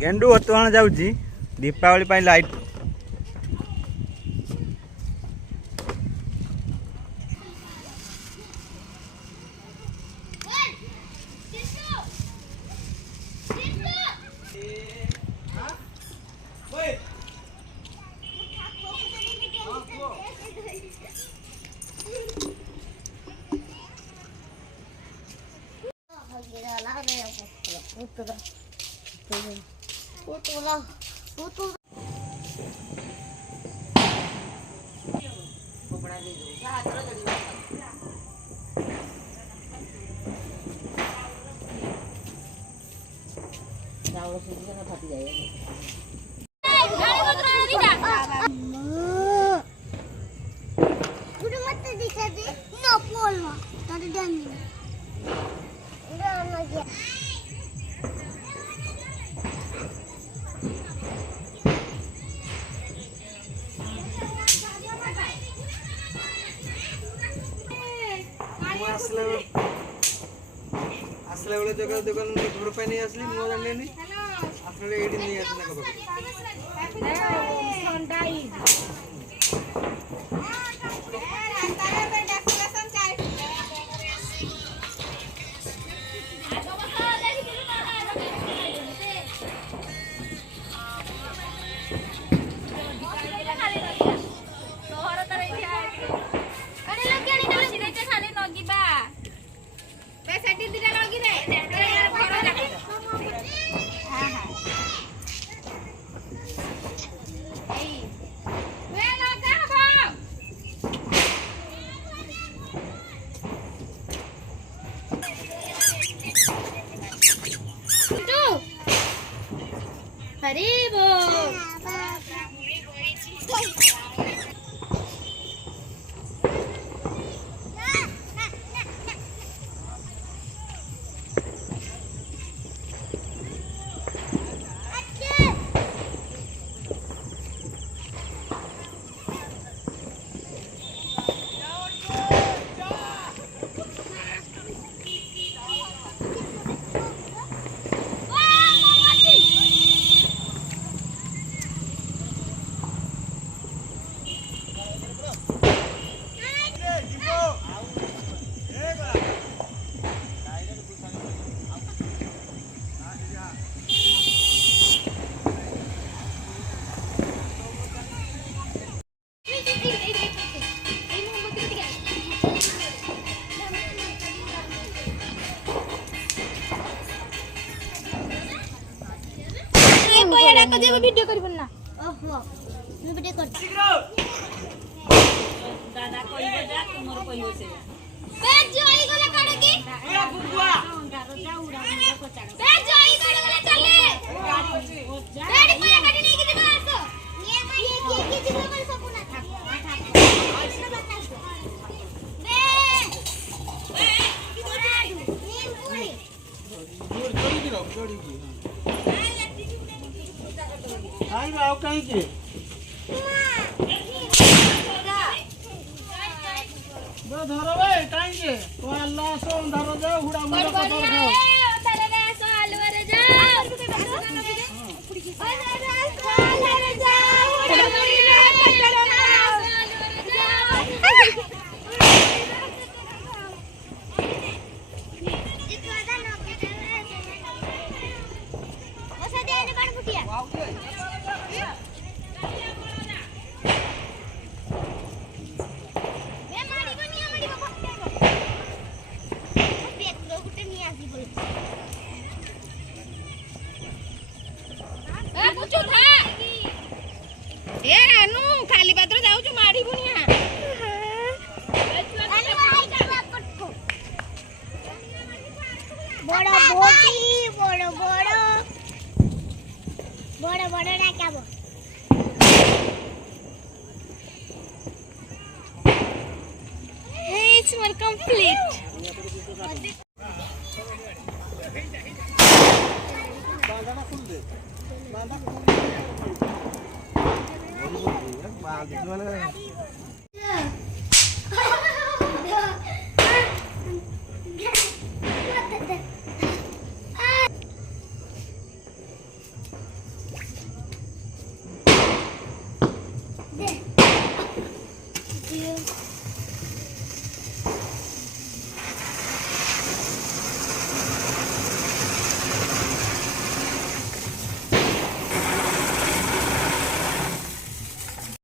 गेंडू बर्तमान जाऊँगी दीपावली लाइट आसला बेले जगह दुकान घर पे नहीं आसली मो जाने नहीं आसले एडी नहीं आसना कब वीडियो कर बनना ओहो मैं वीडियो कर दादा कोई बजा तुमर कोई होसे बे जोई गले काढगी ए बुबुआ जा उड़ा को चाड़ बे जोई काढले चले गाड़ी पे गाड़ी नहीं की दिखा आसो ये की दिखा कर सकू ना था बे नीम पूरी दूर जोड़ी की रख जोड़ी की आई आओ कहीं के दो धरो बे कहीं के तो अल्लाह सो धरो जा हुड़ा मुड़ा को धरो खाओ धरो रे सो अलवर जा अलवर जा हुड़ा मुड़ी रे पकड़ो ना जितवादा नोके दे ओसा दे ने बड़ बुटिया खाली पात्र जाऊ माड़ी बुनिया बड़ बोटी बड़ बड़ बड़ बड़ ना क्या बो it's more complete ବାନ୍ଧିଛୁ ମାନେ